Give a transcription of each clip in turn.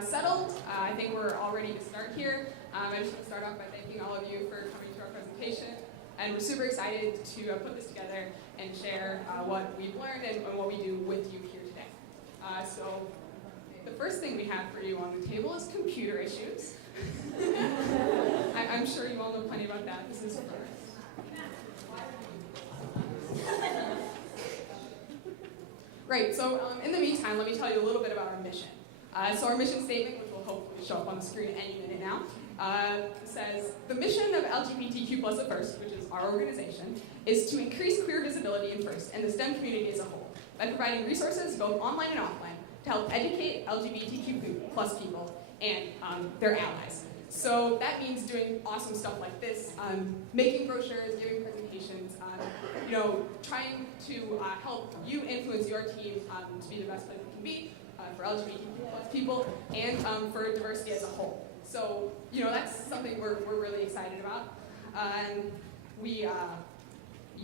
settled, I think we're all ready to start here. I just want to start off by thanking all of you for coming to our presentation. And we're super excited to put this together and share what we've learned and what we do with you here today. So the first thing we have for you on the table is computer issues. I'm sure you all know plenty about that. This is first. Right, so in the meantime, let me tell you a little bit about our mission. So our mission statement, which will hopefully show up on the screen any minute now, says, the mission of LGBTQ plus at First, which is our organization, is to increase queer visibility in First and the STEM community as a whole by providing resources, both online and offline, to help educate LGBTQ plus people and their allies. So that means doing awesome stuff like this, making brochures, giving presentations, trying to help you influence your team to be the best place it can be for LGBTQ plus people and for diversity as a whole. So, that's something we're really excited about. And we,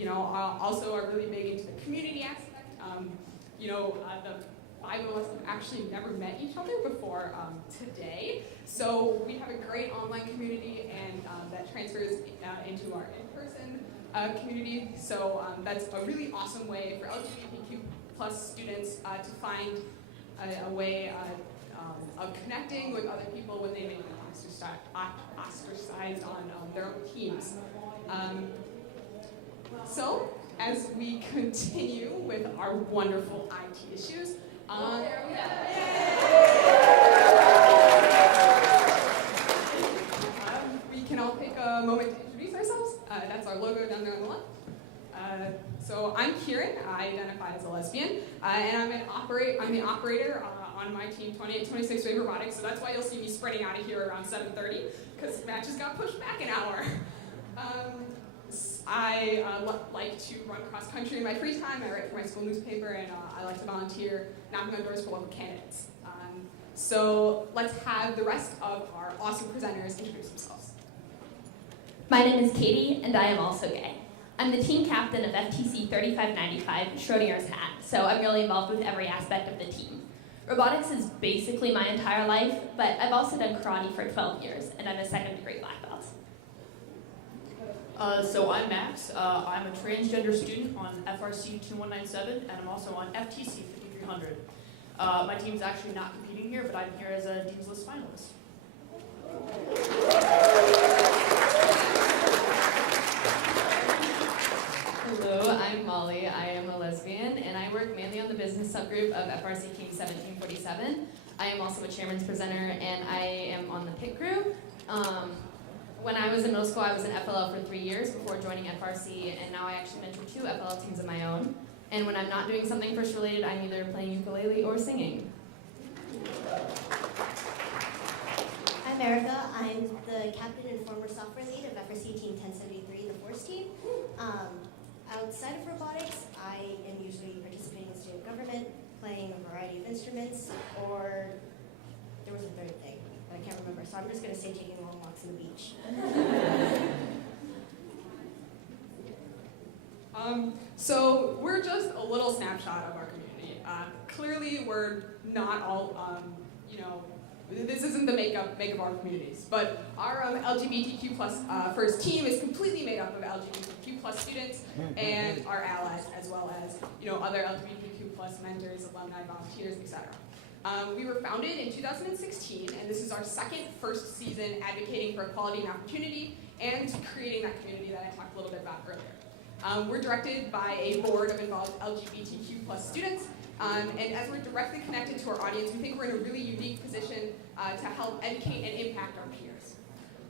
also are really big into the community aspect. The 5 of us have actually never met each other before today. So we have a great online community, and that transfers into our in-person community. So that's a really awesome way for LGBTQ plus students to find a way of connecting with other people when they may be ostracized on their own teams. So as we continue with our wonderful IT issues, we can all take a moment to introduce ourselves. That's our logo down there on the left. So I'm Kieran. I identify as a lesbian, and I'm the operator on my team, 2826 Wave Robotics. So that's why you'll see me sprinting out of here around 7:30, because matches got pushed back an hour. I like to run cross country in my free time. I write for my school newspaper, and I like to volunteer knocking on doors for local candidates. So let's have the rest of our awesome presenters introduce themselves. My name is Katie, and I am also gay. I'm the team captain of FTC 3595, Schrodinger's hat, so I'm really involved with every aspect of the team. Robotics is basically my entire life, but I've also done karate for 12 years, and I'm a second-degree black belt. So I'm Max. I'm a transgender student on FRC 2197, and I'm also on FTC 5300. My team's actually not competing here, but I'm here as a Dean's List finalist. Hello, I'm Molly. I am a lesbian, and I work mainly on the business subgroup of FRC King 1747. I am also a chairman's presenter, and I am on the PIC crew. When I was in middle school, I was in FLL for 3 years before joining FRC, and now I actually mentor 2 FLL teams of my own. And when I'm not doing something First related, I'm either playing ukulele or singing. I'm Erica. I'm the captain and former software lead of FRC Team 1073, the Force team. Outside of robotics, I am usually participating in student government, playing a variety of instruments, or there was a third thing, but I can't remember, so I'm just going to say taking long walks on the beach. So we're just a little snapshot of our community. Clearly, we're not all, this isn't the makeup of our communities, but our LGBTQ plus First team is completely made up of LGBTQ plus students and our allies, as well as other LGBTQ plus mentors, alumni, volunteers, etc. We were founded in 2016, and this is our second First season advocating for equality and opportunity and creating that community that I talked a little bit about earlier. We're directed by a board of involved LGBTQ plus students, and as we're directly connected to our audience, we think we're in a really unique position to help educate and impact our peers.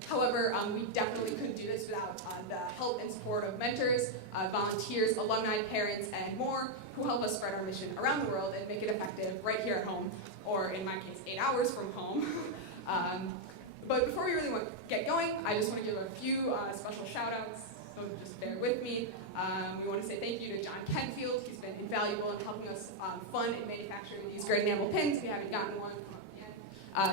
However, we definitely couldn't do this without the help and support of mentors, volunteers, alumni, parents, and more, who help us spread our mission around the world and make it effective right here at home, or in my case, 8 hours from home. But before we really get going, I just want to give a few special shout-outs, so just bear with me. We want to say thank you to John Kenfield. He's been invaluable in helping us fund and manufacturing these great enamel pins. If you haven't gotten one,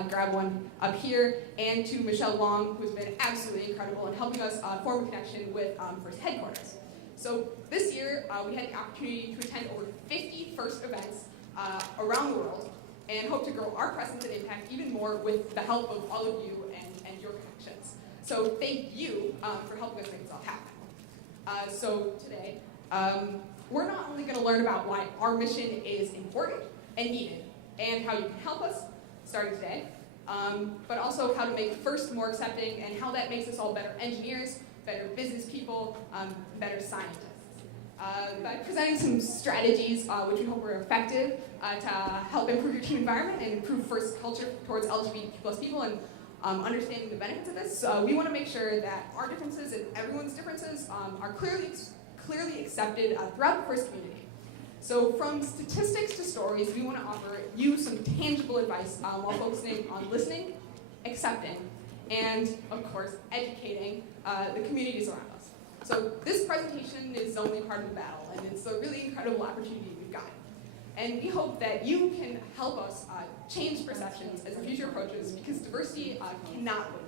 grab one up here. And to Michelle Long, who's been absolutely incredible in helping us form a connection with First headquarters. So this year, we had the opportunity to attend over 50 First events around the world. and hope to grow our presence and impact even more with the help of all of you and your connections. So thank you for helping us make this all happen. So today, we're not only going to learn about why our mission is important and needed, and how you can help us starting today, but also how to make FIRST more accepting and how that makes us all better engineers, better business people, better scientists. By presenting some strategies which we hope are effective to help improve your team environment and improve FIRST culture towards LGBTQ+ people and understanding the benefits of this, we want to make sure that our differences and everyone's differences are clearly accepted throughout the FIRST community. So from statistics to stories, we want to offer you some tangible advice while focusing on listening, accepting, and of course, educating the communities around us. So this presentation is only part of the battle, and it's a really incredible opportunity we've got. And we hope that you can help us change perceptions as the future approaches, because diversity cannot wait.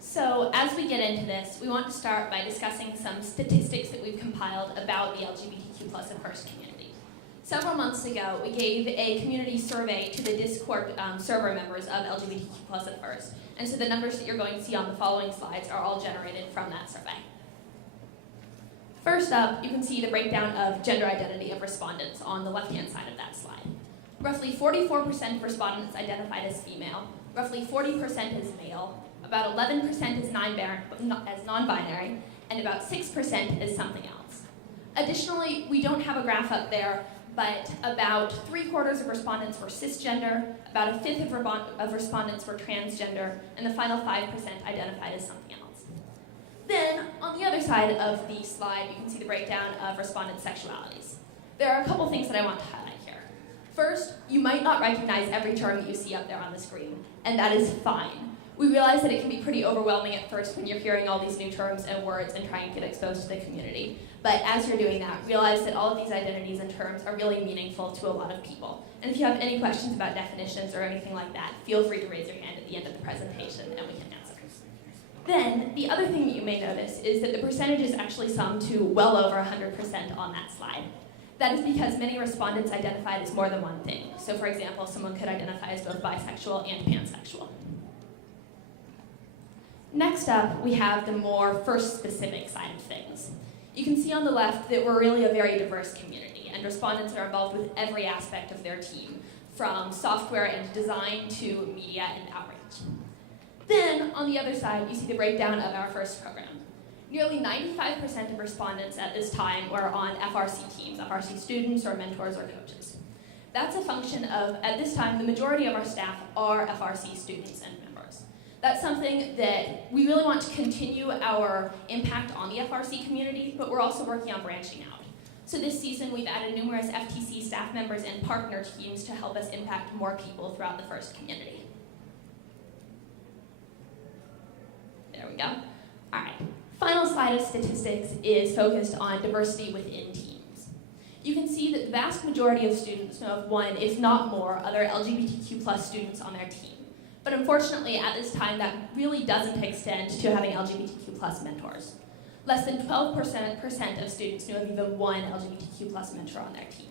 So as we get into this, we want to start by discussing some statistics that we've compiled about the LGBTQ+ and FIRST community. Several months ago, we gave a community survey to the Discord server members of LGBTQ+ and FIRST, and so the numbers that you're going to see on the following slides are all generated from that survey. First up, you can see the breakdown of gender identity of respondents on the left-hand side of that slide. Roughly 44% of respondents identified as female, roughly 40% as male, about 11% as non-binary, and about 6% as something else. Additionally, we don't have a graph up there, but about 3/4 of respondents were cisgender, about 1/5 of respondents were transgender, and the final 5% identified as something else. Then, on the other side of the slide, you can see the breakdown of respondent sexualities. There are a couple things that I want to highlight here. First, you might not recognize every term that you see up there on the screen, and that is fine. We realize that it can be pretty overwhelming at first when you're hearing all these new terms and words and trying to get exposed to the community. But as you're doing that, realize that all of these identities and terms are really meaningful to a lot of people. And if you have any questions about definitions or anything like that, feel free to raise your hand at the end of the presentation and we can answer. Then, the other thing that you may notice is that the percentages actually sum to well over 100% on that slide. That is because many respondents identified as more than one thing. So for example, someone could identify as both bisexual and pansexual. Next up, we have the more FIRST-specific side of things. You can see on the left that we're really a very diverse community, and respondents are involved with every aspect of their team, from software and design to media and outreach. Then, on the other side, you see the breakdown of our FIRST program. Nearly 95% of respondents at this time were on FRC teams, FRC students or mentors or coaches. That's a function of, at this time, the majority of our staff are FRC students and members. That's something that we really want to continue our impact on the FRC community, but we're also working on branching out. So this season, we've added numerous FTC staff members and partner teams to help us impact more people throughout the FIRST community. There we go. All right. Final slide of statistics is focused on diversity within teams. You can see that the vast majority of students know of one, if not more, other LGBTQ+ students on their team. But unfortunately, at this time, that really doesn't extend to having LGBTQ+ mentors. Less than 12% of students know of even one LGBTQ+ mentor on their team.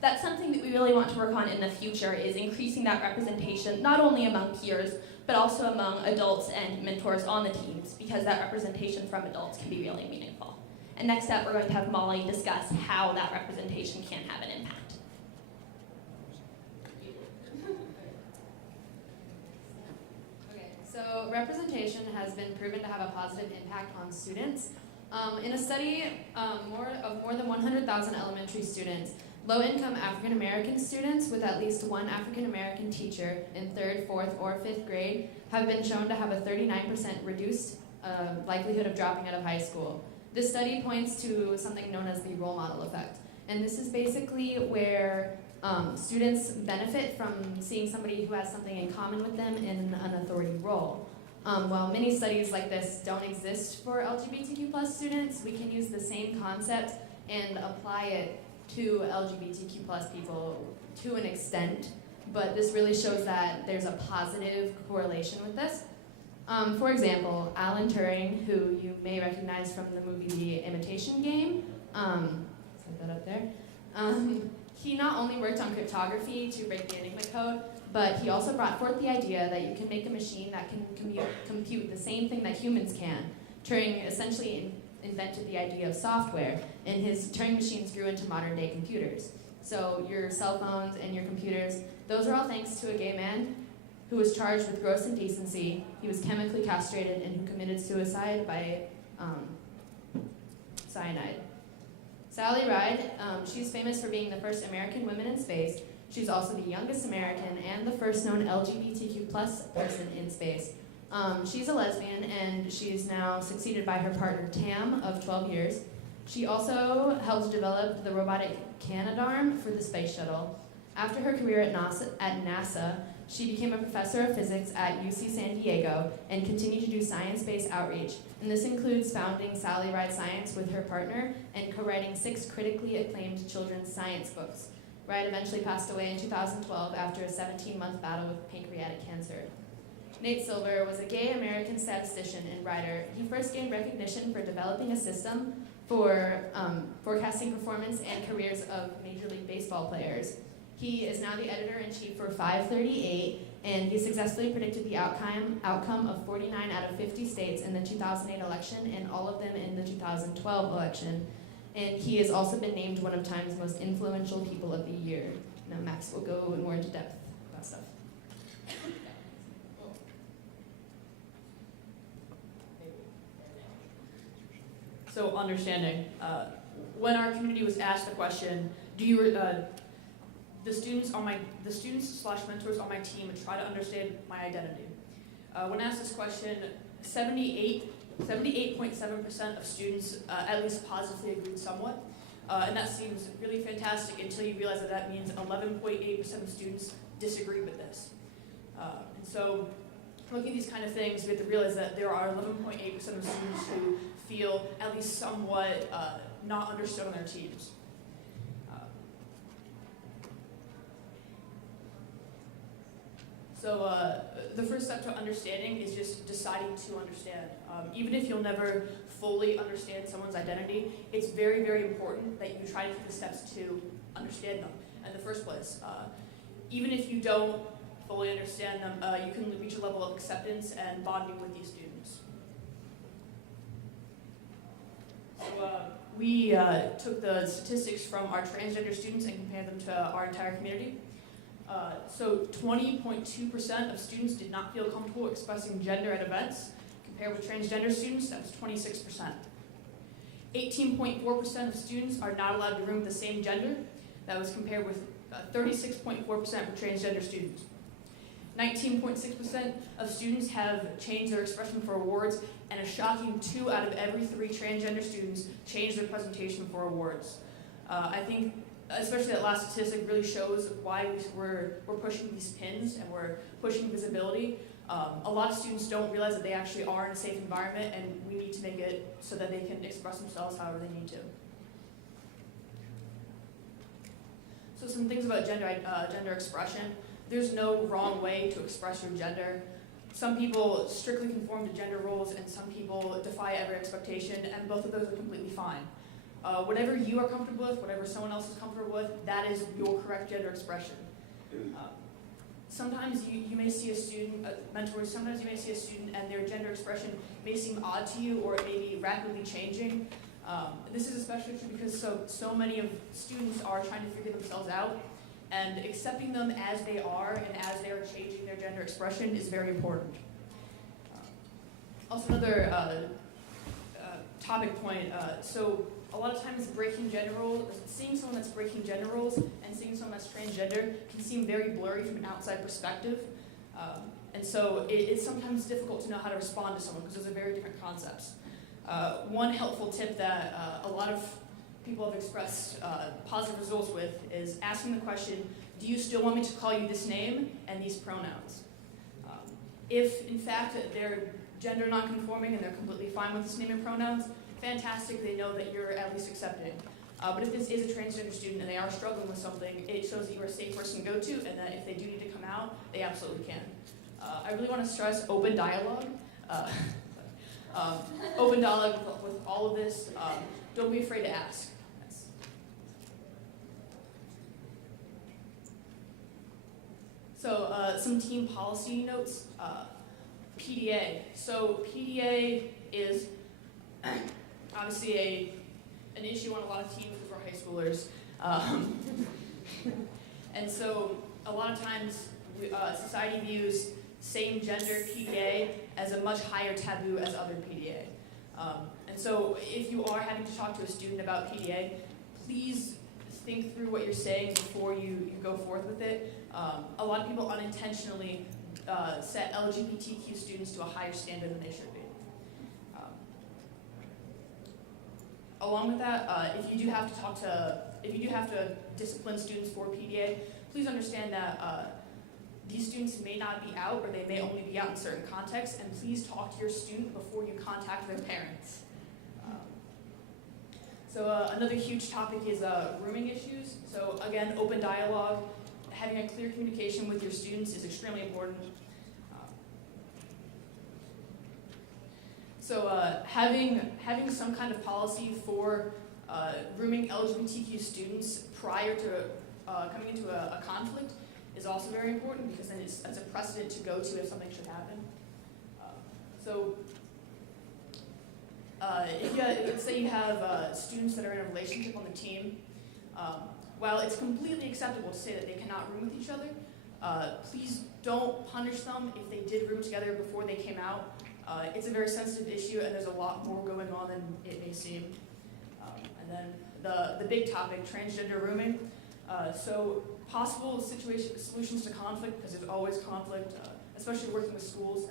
That's something that we really want to work on in the future, is increasing that representation, not only among peers, but also among adults and mentors on the teams, because that representation from adults can be really meaningful. And next up, we're going to have Molly discuss how that representation can have an impact. So representation has been proven to have a positive impact on students. In a study of more than 100,000 elementary students, low-income African-American students with at least one African-American teacher in 3rd, 4th, or 5th grade have been shown to have a 39% reduced likelihood of dropping out of high school. This study points to something known as the role model effect. And this is basically where students benefit from seeing somebody who has something in common with them in an authority role. While many studies like this don't exist for LGBTQ+ students, we can use the same concept and apply it to LGBTQ+ people to an extent, but this really shows that there's a positive correlation with this. For example, Alan Turing, who you may recognize from the movie The Imitation Game, set that up there. He not only worked on cryptography to break the Enigma code, but he also brought forth the idea that you can make a machine that can compute the same thing that humans can. Turing essentially invented the idea of software, and his Turing machines grew into modern day computers. So your cell phones and your computers, those are all thanks to a gay man who was charged with gross indecency. He was chemically castrated and who committed suicide by cyanide. Sally Ride, she's famous for being the first American woman in space. She's also the youngest American and the first known LGBTQ plus person in space. She's a lesbian, and she's now succeeded by her partner Tam of 12 years. She also helped develop the robotic Canadarm for the space shuttle. After her career at NASA, she became a professor of physics at UC San Diego and continued to do science-based outreach. And this includes founding Sally Ride Science with her partner and co-writing 6 critically acclaimed children's science books. Ride eventually passed away in 2012 after a 17-month battle with pancreatic cancer. Nate Silver was a gay American statistician and writer. He first gained recognition for developing a system for forecasting performance and careers of Major League Baseball players. He is now the editor-in-chief for 538, and he successfully predicted the outcome of 49 out of 50 states in the 2008 election and all of them in the 2012 election. And he has also been named one of Time's most influential people of the year. Now Max will go more into depth about stuff. So understanding. When our community was asked the question, do you the students / mentors on my team try to understand my identity? When asked this question, 78.7% of students at least positively agreed somewhat, and that seems really fantastic until you realize that means 11.8% of students disagree with this. And so, looking at these kind of things, we have to realize that there are 11.8% of students who feel at least somewhat not understood on their teams. So the first step to understanding is just deciding to understand. Even if you'll never fully understand someone's identity, it's very, very important that you try to take the steps to understand them in the first place. Even if you don't fully understand them, you can reach a level of acceptance and bonding with these students. So we took the statistics from our transgender students and compared them to our entire community. So 20.2% of students did not feel comfortable expressing gender at events. Compared with transgender students, that was 26%. 18.4% of students are not allowed to room with the same gender. That was compared with 36.4% for transgender students. 19.6% of students have changed their expression for awards, and a shocking 2 out of every 3 transgender students changed their presentation for awards. I think especially that last statistic really shows why we're pushing these pins and we're pushing visibility. A lot of students don't realize that they actually are in a safe environment, and we need to make it so that they can express themselves however they need to. So some things about gender expression. There's no wrong way to express your gender. Some people strictly conform to gender roles, and some people defy every expectation, and both of those are completely fine. Whatever you are comfortable with, whatever someone else is comfortable with, that is your correct gender expression. Sometimes you may see a student, mentors, sometimes you may see a student and their gender expression may seem odd to you, or it may be rapidly changing. This is especially true because so many of students are trying to figure themselves out, and accepting them as they are and as they are changing their gender expression is very important. Also another topic point, so a lot of times breaking gender roles, seeing someone that's breaking gender roles and seeing someone that's transgender can seem very blurry from an outside perspective. And so it's sometimes difficult to know how to respond to someone because those are very different concepts. One helpful tip that a lot of people have expressed positive results with is asking the question, do you still want me to call you this name and these pronouns? If in fact they're gender non-conforming and they're completely fine with this name and pronouns, fantastic, they know that you're at least accepting. But if this is a transgender student and they are struggling with something, it shows that you're a safe person to go to, and that if they do need to come out, they absolutely can. I really want to stress open dialogue. Open dialogue with all of this. Don't be afraid to ask. So some team policy notes. PDA. So PDA is obviously an issue on a lot of teams for high schoolers. And so a lot of times society views same gender PDA as a much higher taboo as other PDA. And so if you are having to talk to a student about PDA, please think through what you're saying before you go forth with it. A lot of people unintentionally set LGBTQ students to a higher standard than they should be. Along with that, if you do have to discipline students for PDA, please understand that these students may not be out, or they may only be out in certain contexts, and please talk to your student before you contact their parents. So another huge topic is rooming issues. So again, open dialogue, having a clear communication with your students is extremely important. So having some kind of policy for rooming LGBTQ students prior to coming into a conflict is also very important, because then it's a precedent to go to if something should happen. Let's say you have students that are in a relationship on the team. While it's completely acceptable to say that they cannot room with each other, please don't punish them if they did room together before they came out. It's a very sensitive issue, and there's a lot more going on than it may seem. And then the big topic, transgender rooming. So possible solutions to conflict, because there's always conflict, especially working with schools.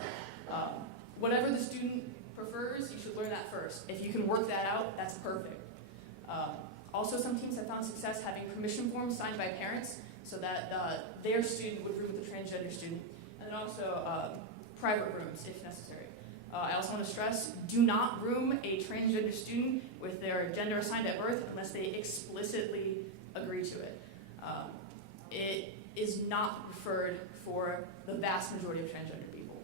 Whatever the student prefers, you should learn that first. If you can work that out, that's perfect. Also, some teams have found success having permission forms signed by parents so that their student would room with a transgender student. And then also private rooms, if necessary. I also want to stress, do not room a transgender student with their gender assigned at birth unless they explicitly agree to it. It is not preferred for the vast majority of transgender people.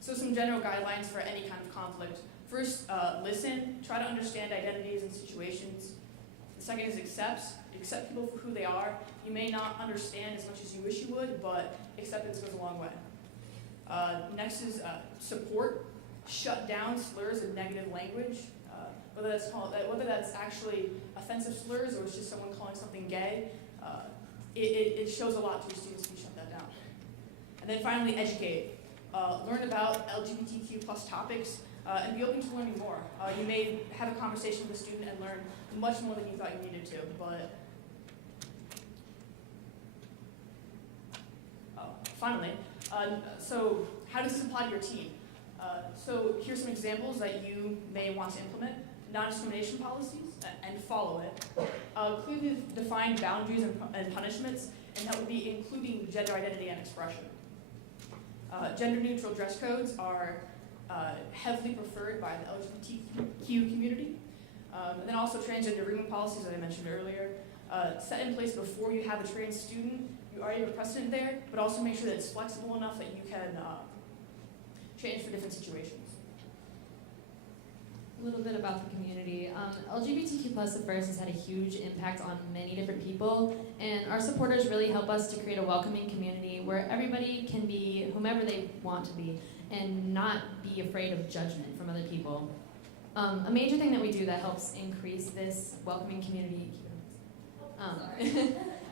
So some general guidelines for any kind of conflict. First, listen, try to understand identities and situations. The second is accept people for who they are. You may not understand as much as you wish you would, but acceptance goes a long way. Next is support. Shut down slurs and negative language, whether that's actually offensive slurs or it's just someone calling something gay. It shows a lot to your students if you shut that down. And then finally, educate. Learn about LGBTQ plus topics and be open to learning more. You may have a conversation with a student and learn much more than you thought you needed to, but finally, so how does this apply to your team? So here's some examples that you may want to implement. Non-discrimination policies and follow it. Clearly define boundaries and punishments, and that would be including gender identity and expression. Gender-neutral dress codes are heavily preferred by the LGBTQ community. And then also transgender rooming policies, as I mentioned earlier. Set in place before you have a trans student. You already have a precedent there, but also make sure that it's flexible enough that you can change for different situations. A little bit about the community. LGBTQ plus at first has had a huge impact on many different people, and our supporters really help us to create a welcoming community where everybody can be whomever they want to be and not be afraid of judgment from other people. A major thing that we do that helps increase this welcoming community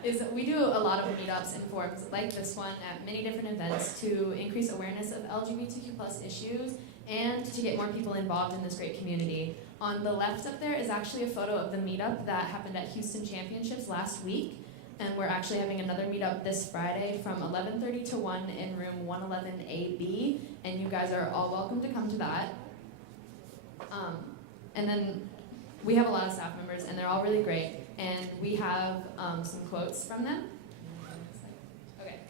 is that we do a lot of meetups and forums like this one at many different events to increase awareness of LGBTQ plus issues and to get more people involved in this great community. On the left up there is actually a photo of the meetup that happened at Houston Championships last week, and we're actually having another meetup this Friday from 11:30 to 1 in room 111AB, and you guys are all welcome to come to that. And then we have a lot of staff members, and they're all really great, and we have some quotes from them. Okay.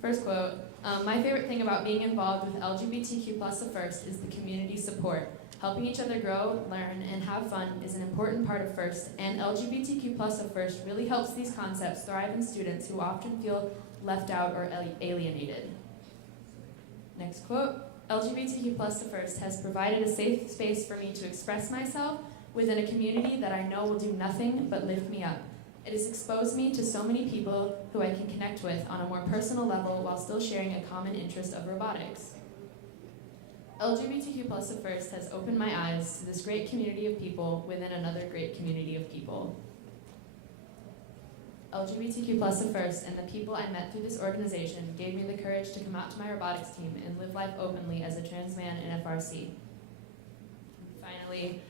First quote, My favorite thing about being involved with LGBTQ plus the FIRST is the community support. Helping each other grow, learn, and have fun is an important part of FIRST, and LGBTQ plus of FIRST really helps these concepts thrive in students who often feel left out or alienated. Next quote, LGBTQ plus the FIRST has provided a safe space for me to express myself within a community that I know will do nothing but lift me up. It has exposed me to so many people who I can connect with on a more personal level while still sharing a common interest of robotics. LGBTQ plus the FIRST has opened my eyes to this great community of people within another great community of people. LGBTQ plus the FIRST and the people I met through this organization gave me the courage to come out to my robotics team and live life openly as a trans man in FRC. Finally,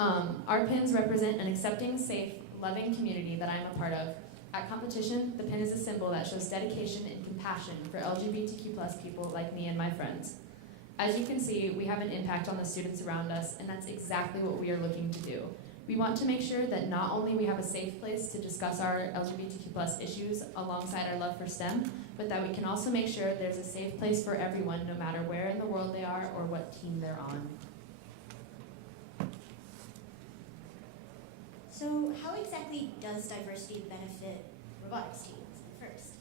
our pins represent an accepting, safe, loving community that I'm a part of. At competition, the pin is a symbol that shows dedication and compassion for LGBTQ plus people like me and my friends. As you can see, we have an impact on the students around us, and that's exactly what we are looking to do. We want to make sure that not only we have a safe place to discuss our LGBTQ plus issues alongside our love for STEM, but that we can also make sure there's a safe place for everyone, no matter where in the world they are or what team they're on. So how exactly does diversity benefit robotics teams at FIRST?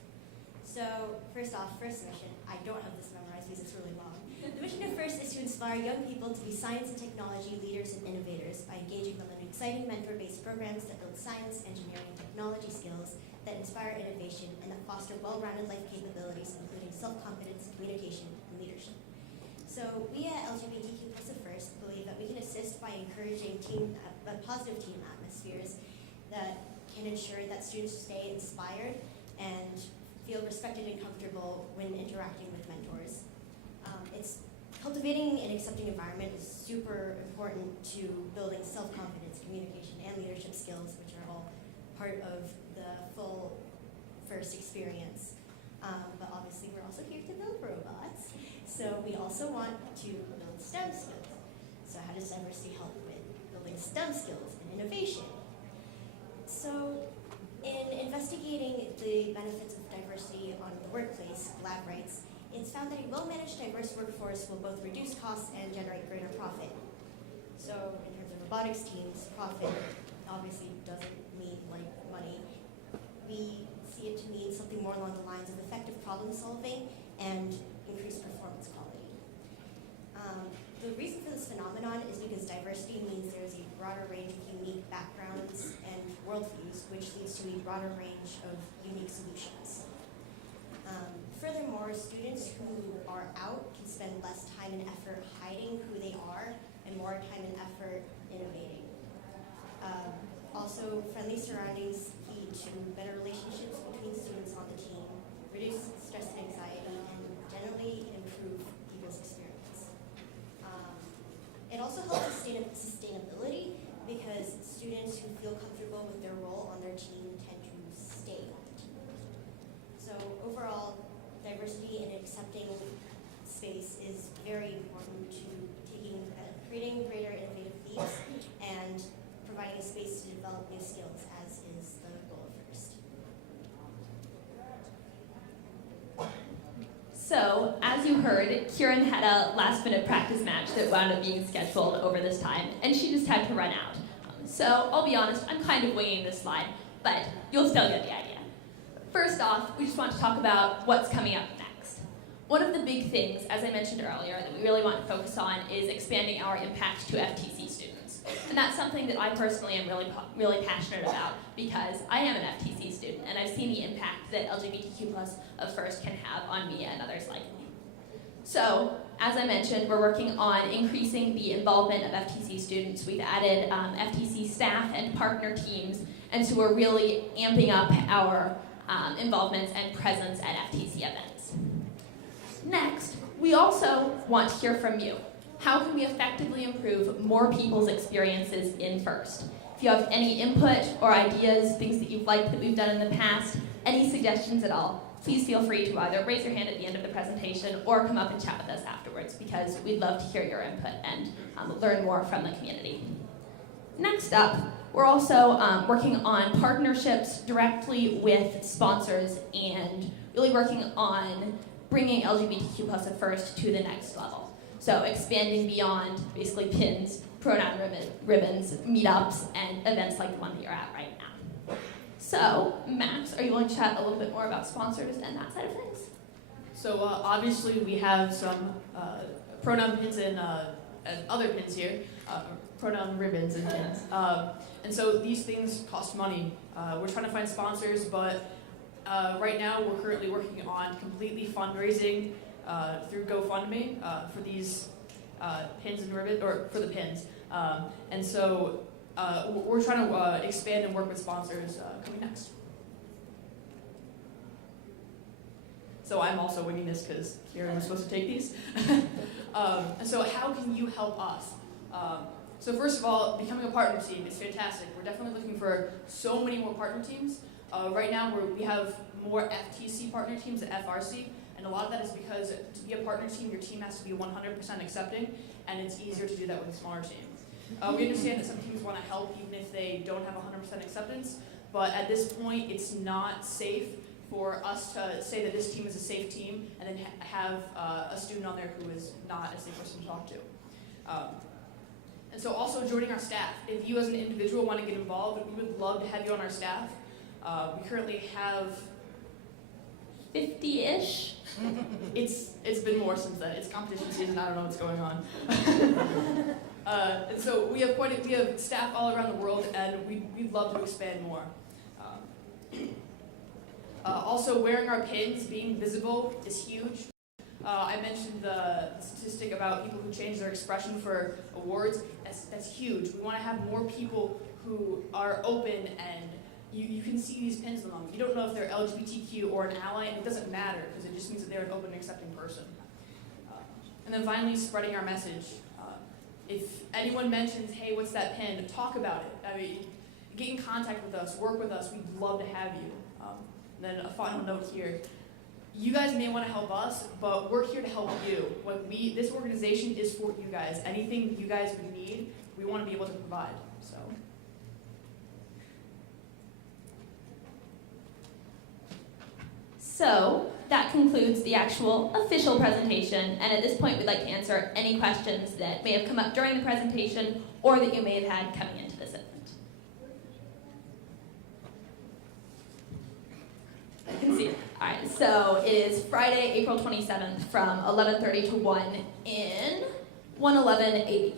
So first off, first mission, I don't have this memorized because it's really long. The mission of FIRST is to inspire young people to be science and technology leaders and innovators by engaging them in exciting mentor-based programs that build science, engineering, and technology skills that inspire innovation and that foster well-rounded life capabilities, including self-confidence, communication, and leadership. So we at LGBTQ plus at FIRST believe that we can assist by encouraging positive team atmospheres that can ensure that students stay inspired and feel respected and comfortable when interacting with mentors. It's cultivating an accepting environment is super important to building self-confidence, communication, and leadership skills, which are all part of the full FIRST experience. But obviously, we're also here to build robots. So we also want to build STEM skills. So how does diversity help with building STEM skills and innovation? So in investigating the benefits of diversity on the workplace, lab rights, it's found that a well-managed, diverse workforce will both reduce costs and generate greater profit. So in terms of robotics teams, profit obviously doesn't mean like money. We see it to mean something more along the lines of effective problem solving and increased performance quality. The reason for this phenomenon is because diversity means there's a broader range of unique backgrounds and worldviews, which leads to a broader range of unique solutions. Furthermore, students who are out can spend less time and effort hiding who they are and more time and effort innovating. Also, friendly surroundings lead to better relationships between students on the team, reduce stress and anxiety, and generally improve people's experience. It also helps sustainability because students who feel comfortable with their role on their team tend to stay on the team. So overall, diversity and accepting space is very important to creating greater innovative leaps and providing a space to develop new skills, as is the goal of FIRST. So, as you heard, Kieran had a last-minute practice match that wound up being scheduled over this time, and she just had to run out. So, I'll be honest, I'm kind of winging this slide, but you'll still get the idea. First off, we just want to talk about what's coming up next. One of the big things, as I mentioned earlier, that we really want to focus on is expanding our impact to FTC students. And that's something that I personally am really passionate about because I am an FTC student and I've seen the impact that LGBTQ plus of FIRST can have on me and others like me. So, as I mentioned, we're working on increasing the involvement of FTC students. We've added FTC staff and partner teams, and so we're really amping up our involvement and presence at FTC events. Next, we also want to hear from you. How can we effectively improve more people's experiences in FIRST? If you have any input or ideas, things that you've liked that we've done in the past, any suggestions at all, please feel free to either raise your hand at the end of the presentation or come up and chat with us afterwards because we'd love to hear your input and learn more from the community. Next up, we're also working on partnerships directly with sponsors and really working on bringing LGBTQ plus at first to the next level. So expanding beyond basically pins, pronoun ribbons, meetups, and events like the one that you're at right now. So, Max, are you willing to chat a little bit more about sponsors and that side of things? So obviously we have some pronoun pins and other pins here, pronoun ribbons and pins. And so these things cost money. We're trying to find sponsors, but right now we're currently working on completely fundraising through GoFundMe for these pins and ribbons, or for the pins. And so we're trying to expand and work with sponsors coming next. So I'm also winging this because Kieran was supposed to take these. And so how can you help us? So first of all, becoming a partner team is fantastic. We're definitely looking for so many more partner teams. Right now we have more FTC partner teams than FRC, and a lot of that is because to be a partner team, your team has to be 100% accepting, and it's easier to do that with a smaller team. We understand that some teams want to help even if they don't have 100% acceptance, but at this point, it's not safe for us to say that this team is a safe team and then have a student on there who is not a safe person to talk to. And so also joining our staff. If you as an individual want to get involved, we would love to have you on our staff. We currently have 50-ish? It's been more since then. It's competition season, I don't know what's going on. And so we have staff all around the world, and we'd love to expand more. Also, wearing our pins, being visible is huge. I mentioned the statistic about people who change their expression for awards. That's huge. We want to have more people who are open and you can see these pins on them. You don't know if they're LGBTQ or an ally, and it doesn't matter because it just means that they're an open and accepting person. And then finally, spreading our message. If anyone mentions, hey, what's that pin? Talk about it. I mean, get in contact with us, work with us. We'd love to have you. And then a final note here. You guys may want to help us, but we're here to help you. This organization is for you guys. Anything you guys would need, we want to be able to provide. So that concludes the actual official presentation, and at this point we'd like to answer any questions that may have come up during the presentation or that you may have had coming into this event. I can see it. All right, so it is Friday, April 27th from 11:30 to 1 in 11180.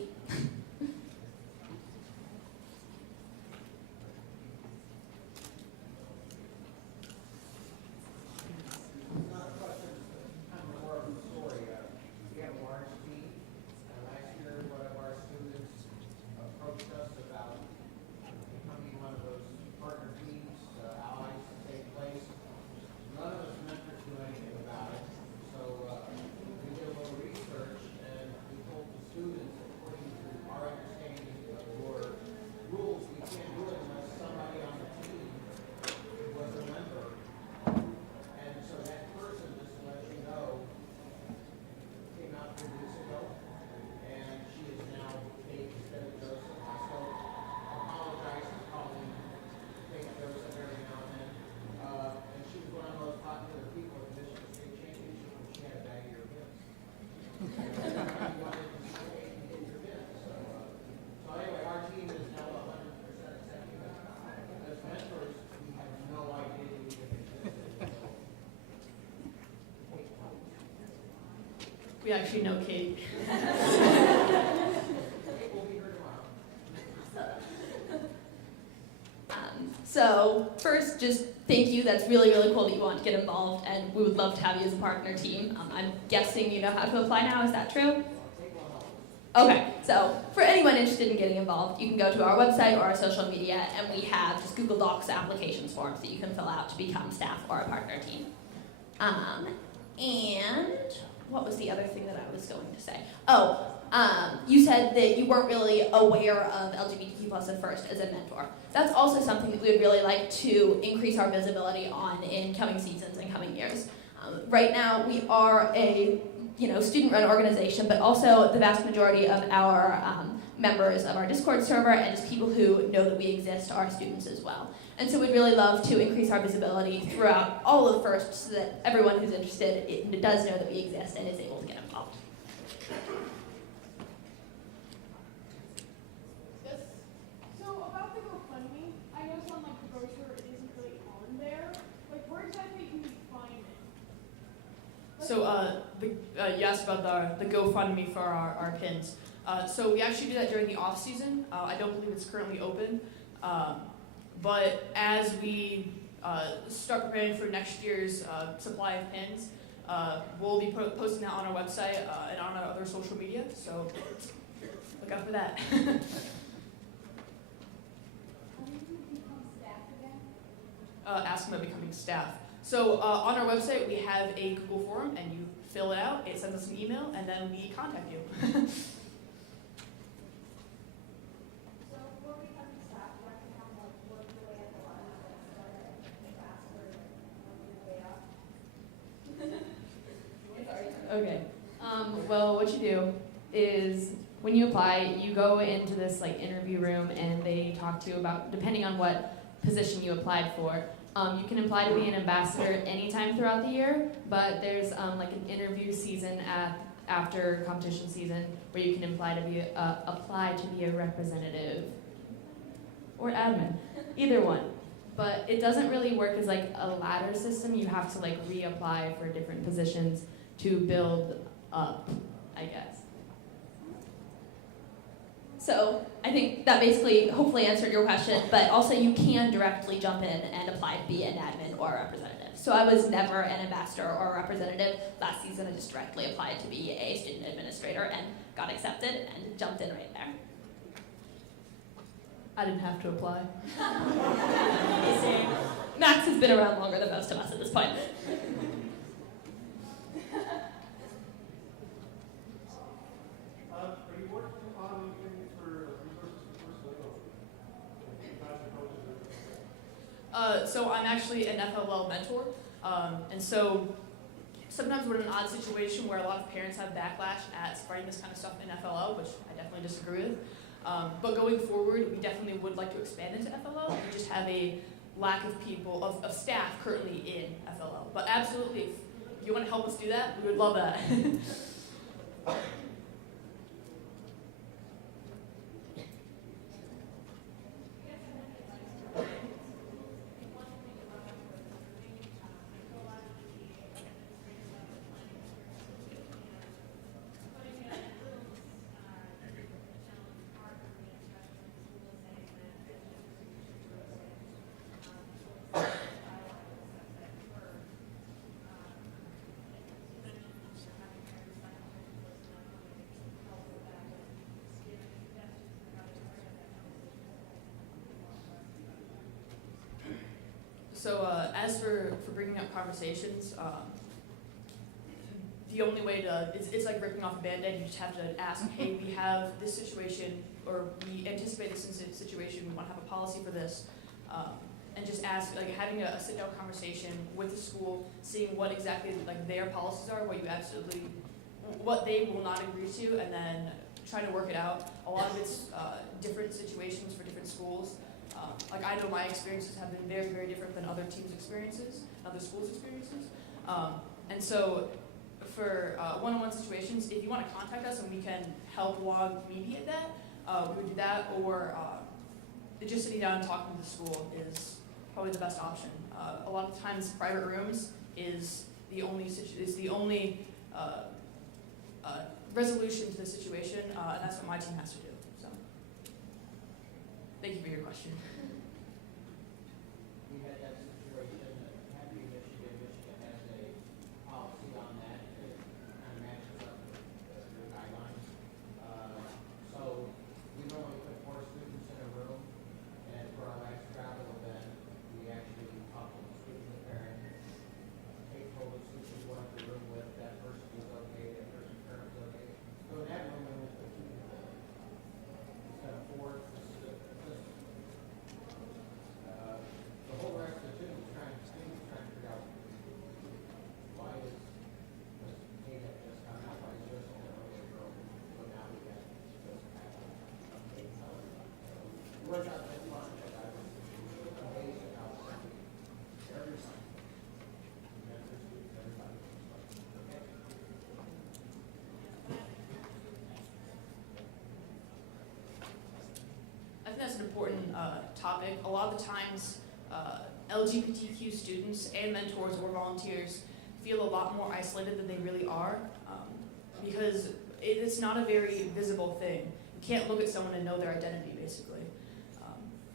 We actually know Kate. So first, just thank you. That's really, really cool that you want to get involved, and we would love to have you as a partner team. I'm guessing you know how to apply now. Is that true? Okay, so for anyone interested in getting involved, you can go to our website or our social media, and we have just Google Docs applications forms that you can fill out to become staff or a partner team. And what was the other thing that I was going to say? You said that you weren't really aware of LGBTQ plus at first as a mentor. That's also something that we would really like to increase our visibility on in coming seasons and coming years. Right now, we are a student-run organization, but also the vast majority of our members of our Discord server and just people who know that we exist are students as well. And so we'd really love to increase our visibility throughout all of first so that everyone who's interested does know that we exist and is able to get involved. Yes. So about the GoFundMe, I know on like the brochure it isn't really on there. Like where exactly can we find it? So you asked about the GoFundMe for our pins. So we actually do that during the off season. I don't believe it's currently open. But as we start preparing for next year's supply of pins, we'll be posting that on our website and on our other social media. So look out for that. Ask them about becoming staff. So on our website, we have a Google form, and you fill it out. It sends us an email, and then we contact you. Okay. Well, what you do is when you apply, you go into this like interview room, and they talk to you about, depending on what position you applied for. You can apply to be an ambassador anytime throughout the year, but there's like an interview season after competition season where you can apply to be a representative or admin, either one. But it doesn't really work as like a ladder system. You have to like reapply for different positions to build up, I guess. So I think that basically hopefully answered your question, but also you can directly jump in and apply to be an admin or a representative. So I was never an ambassador or a representative. Last season I just directly applied to be a student administrator and got accepted and jumped in right there. I didn't have to apply. Max has been around longer than most of us at this point. So I'm actually an FLL mentor, and so sometimes we're in an odd situation where a lot of parents have backlash at spreading this kind of stuff in FLL, which I definitely disagree with. But going forward, we definitely would like to expand into FLL. We just have a lack of people, of staff currently in FLL. But absolutely, if you want to help us do that, we would love that. So as for bringing up conversations, the only way to, it's like ripping off a Band-Aid. You just have to ask, hey, we have this situation, or we anticipate this situation, we want to have a policy for this. And just ask, like having a sit-down conversation with the school, seeing what exactly like their policies are, what they will not agree to, and then trying to work it out. A lot of it's different situations for different schools. Like I know my experiences have been very, very different than other teams' experiences, other schools' experiences. And so for one-on-one situations, if you want to contact us and we can help along mediate that, we would do that, or just sitting down and talking to the school is probably the best option. A lot of times private rooms is the only resolution to the situation, and that's what my team has to do. So, thank you for your question. We had that situation, Happy Michigan has a policy on that that kind of matches up with your guidelines. So we normally put 4 students in a room, and for our last travel event, we actually talked to the student and the parent. Kate told us who she wanted the room with, that person was okay, that person parent was okay. So in that room, we only put 2 people instead of 4. important topic. A lot of the times, LGBTQ students and mentors or volunteers feel a lot more isolated than they really are, because it's not a very visible thing. You can't look at someone and know their identity, basically.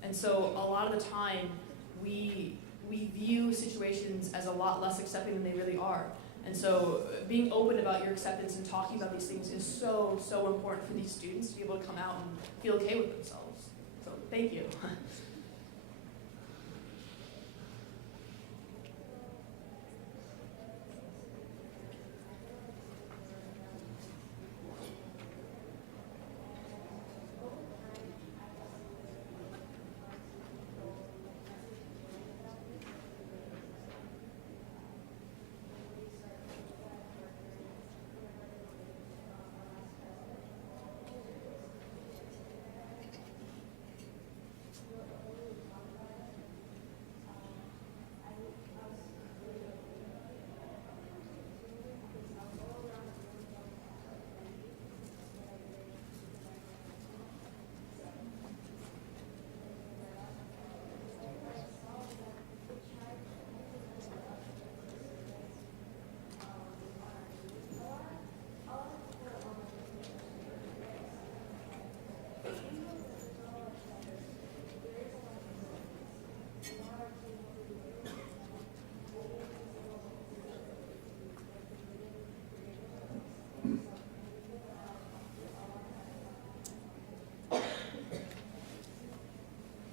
And so a lot of the time, we view situations as a lot less accepting than they really are. And so being open about your acceptance and talking about these things is so, so important for these students to be able to come out and feel okay with themselves. So thank you.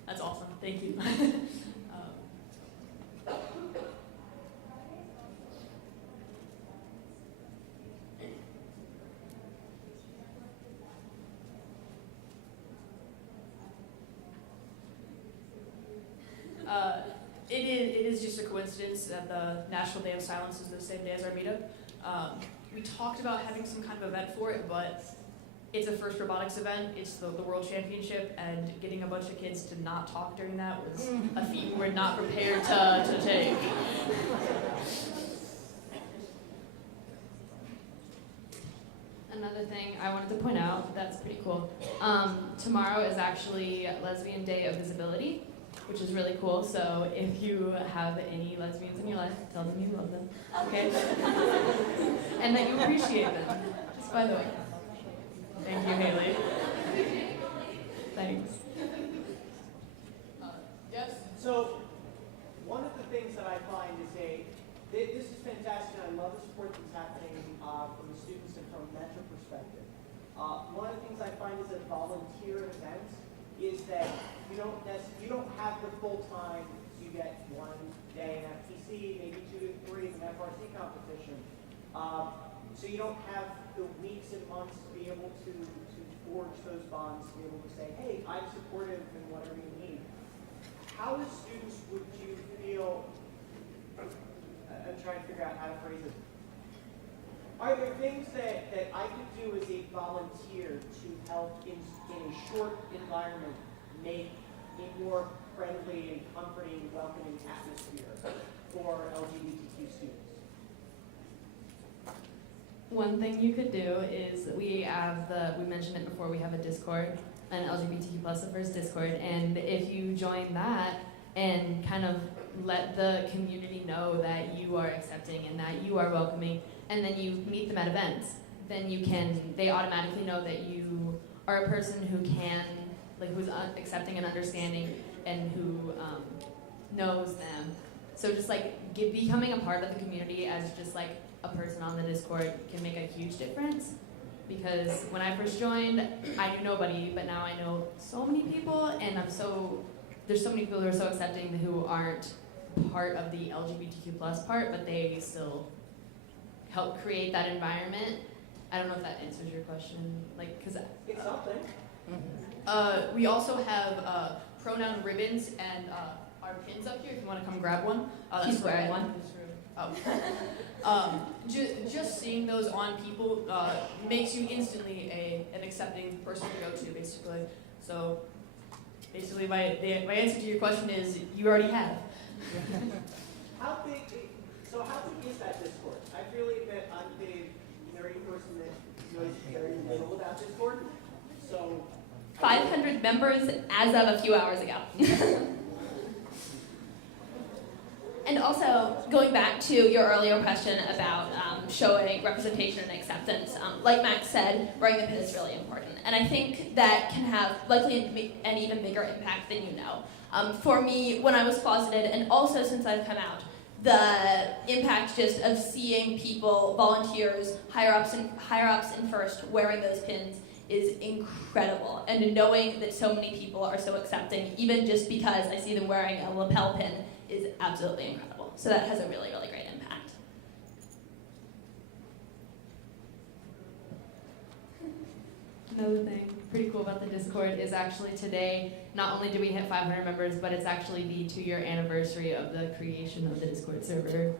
That's awesome. Thank you. It is just a coincidence that the National Day of Silence is the same day as our meetup. We talked about having some kind of event for it, but it's a first robotics event. It's the World Championship, and getting a bunch of kids to not talk during that was a feat we're not prepared to take. Another thing I wanted to point out that's pretty cool. Tomorrow is actually Lesbian Day of Visibility, which is really cool. So if you have any lesbians in your life, tell them you love them, okay? And that you appreciate them, just by the way. Thank you, Haley. Thanks. Yes? So, one of the things that I find is this is fantastic, and I love the support that's happening from the students and from a mentor perspective. One of the things I find is that volunteer events is that you don't have the full time. You get one day in FTC, maybe 2 to 3 in an FRC competition. So you don't have the weeks and months to be able to forge those bonds, to be able to say, hey, I'm supportive in whatever you need. How as students would you feel, I'm trying to figure out how to phrase it. Are there things that I could do as a volunteer to help in a short environment make a more friendly and comforting, welcoming atmosphere for LGBTQ students? One thing you could do is we mentioned it before, we have a Discord, an LGBTQ plus first Discord, and if you join that and kind of let the community know that you are accepting and that you are welcoming, and then you meet them at events, then they automatically know that you are a person who who's accepting and understanding and who knows them. So just becoming a part of the community as just a person on the Discord can make a huge difference, because when I first joined, I knew nobody, but now I know so many people, and there's so many people who are so accepting who aren't part of the LGBTQ plus part, but they still help create that environment. I don't know if that answers your question, because It's something. We also have pronoun ribbons and our pins up here if you want to come grab one. He's wearing one. Just seeing those on people makes you instantly an accepting person to go to, basically. So basically my answer to your question is you already have. How big is that Discord? I feel like that I'm the nerdy person that knows very little about Discord. So I 500 members as of a few hours ago. And also, going back to your earlier question about showing representation and acceptance, like Max said, wearing the pin is really important. And I think that can have likely an even bigger impact than you know. For me, when I was closeted, and also since I've come out, the impact just of seeing people, volunteers, higher ups in First wearing those pins is incredible. And knowing that so many people are so accepting, even just because I see them wearing a lapel pin, is absolutely incredible. So that has a really, really great impact. Another thing pretty cool about the Discord is actually today, not only do we hit 500 members, but it's actually the 2-year anniversary of the creation of the Discord server.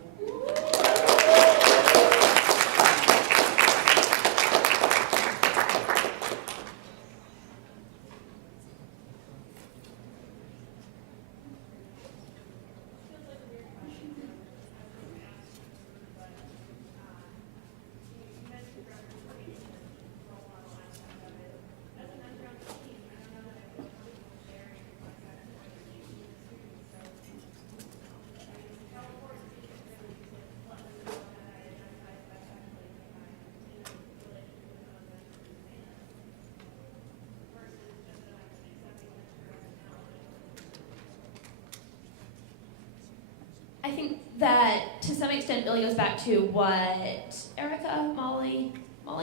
I think that to some extent really goes back to what Erica, Molly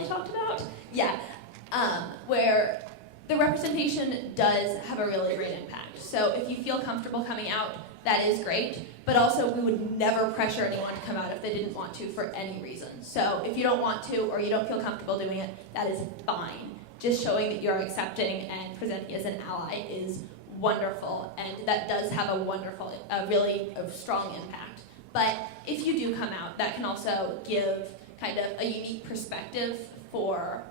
talked about. Yeah, where the representation does have a really great impact. So if you feel comfortable coming out, that is great. But also, we would never pressure anyone to come out if they didn't want to for any reason. So if you don't want to or you don't feel comfortable doing it, that is fine. Just showing that you're accepting and presenting as an ally is wonderful, and that does have a wonderful, really strong impact. But if you do come out, that can also give kind of a unique perspective for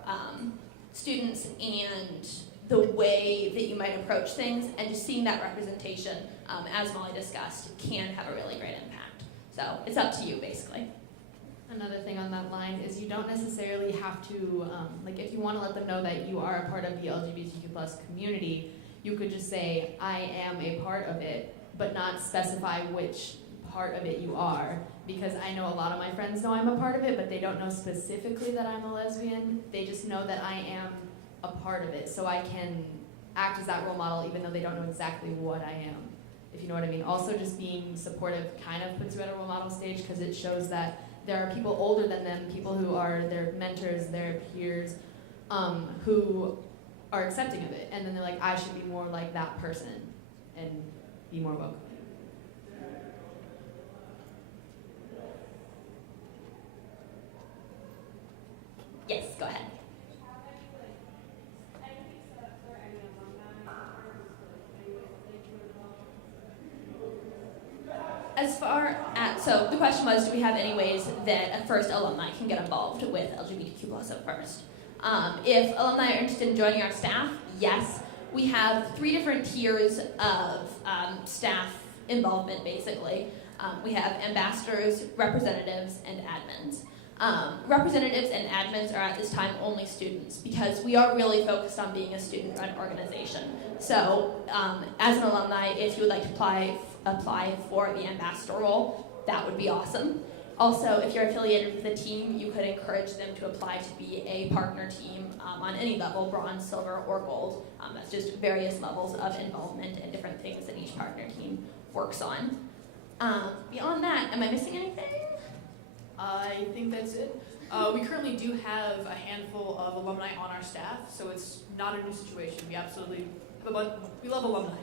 students and the way that you might approach things, and just seeing that representation, as Molly discussed, can have a really great impact. So it's up to you, basically. Another thing on that line is you don't necessarily have to, if you want to let them know that you are a part of the LGBTQ+ community, you could just say, I am a part of it, but not specify which part of it you are. Because I know a lot of my friends know I'm a part of it, but they don't know specifically that I'm a lesbian. They just know that I am a part of it, so I can act as that role model even though they don't know exactly what I am, if you know what I mean. Also, just being supportive kind of puts you at a role model stage, because it shows that there are people older than them, people who are their mentors, their peers, who are accepting of it, and then they're like, I should be more like that person and be more welcoming. Yes, go ahead. As far as, so the question was, do we have any ways that a First alumni can get involved with LGBTQ+ at First? If alumni are interested in joining our staff, yes. We have 3 different tiers of staff involvement, basically. We have ambassadors, representatives, and admins. Representatives and admins are at this time only students, because we are really focused on being a student-run organization. So as an alumni, if you would like to apply for the ambassador role, that would be awesome. Also, if you're affiliated with a team, you could encourage them to apply to be a partner team on any level, bronze, silver, or gold. That's just various levels of involvement and different things that each partner team works on. Beyond that, am I missing anything? I think that's it. We currently do have a handful of alumni on our staff, so it's not a new situation. We love alumni.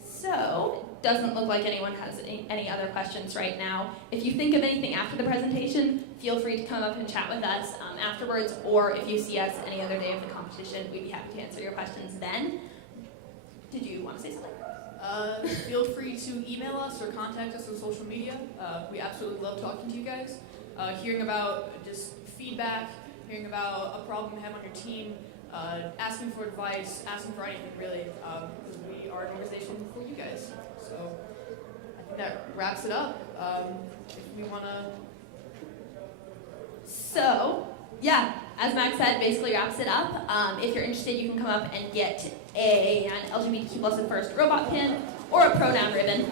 So, it doesn't look like anyone has any other questions right now. If you think of anything after the presentation, feel free to come up and chat with us afterwards, or if you see us any other day of the competition, we'd be happy to answer your questions then. Did you want to say something? Feel free to email us or contact us on social media. We absolutely love talking to you guys. Hearing about just feedback, hearing about a problem you have on your team, asking for advice, asking for anything really, because we are an organization for you guys. So I think that wraps it up. If we want to So, yeah, as Max said, basically wraps it up. If you're interested, you can come up and get an LGBTQ plus the first robot pin or a pronoun ribbon.